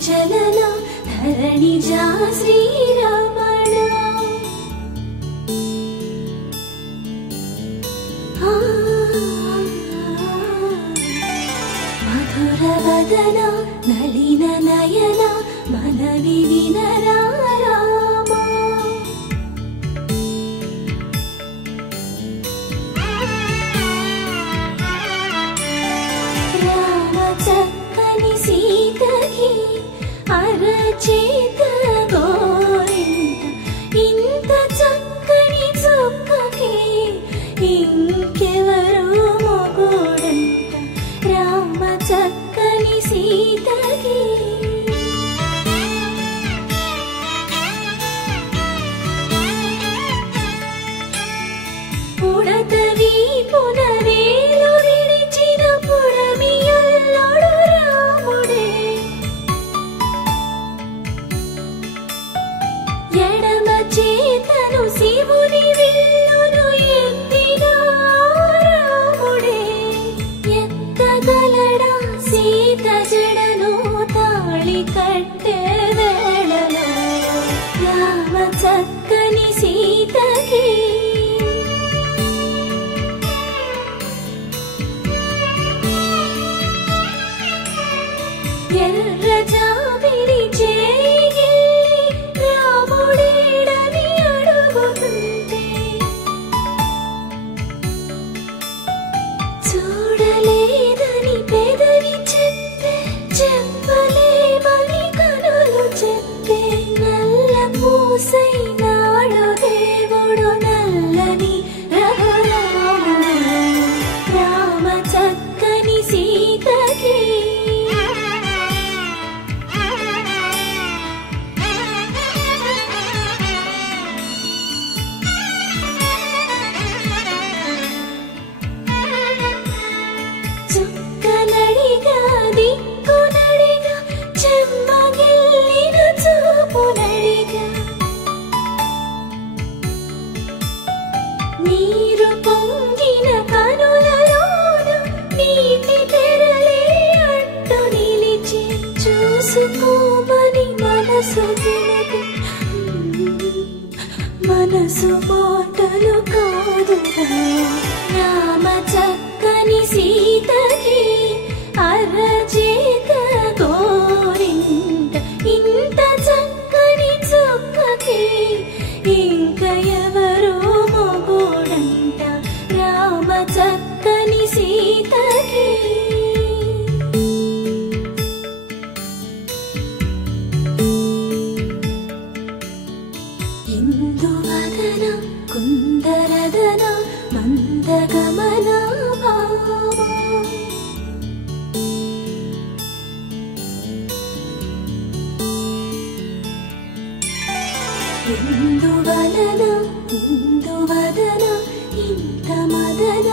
चलना धरणिजा श्रीरमण मधुर वदना नलिन नयना मनवि विनरा అరచేత గోరింట ఇంత చక్కని చుక్కకి ఇంకెవరు మొగుడంట రామ చక్కని సీతకి ఉడతవి పునవేలు విడిచిన పుడమియల్లోడు రాముడే ఎడమ చేతను శివుని విల్లును ఎత్తిన రాముడే ఎత్తగలడా సీత జడను తాళి కట్టే వేళలో రామ చక్కని సీతకి ఎర్ర జాబిలి చేయి రాముడేడని అడుగుతుంటే చూడలేదని పెదవి చెప్పే చెప్పలేమని కనులు చెప్పే నల్ల పూసై నాడు దేవుడు నల్లని రఘురాముడు రామ చక్కని సీతకి చుక్కనడిగా దిక్కునడిగా చెమ్మగిల్లిన చూపునడిగా నీరు పొంగిన కనులలోన నీటి తెరలే అడ్డు నిలిచి చూసుకోమని మనసు తెలిపి మనసు మాటలు కాదుగా రామ చక్కని సీతకి అరచేత గోరింట ఇంత చక్కని చుక్కకి ఇంక ఎవరు మొగుడంట రామ చక్కని సీతకి ఇందువదన కుందరదన మందగమన భామ ఇందువదన ఇంత మదన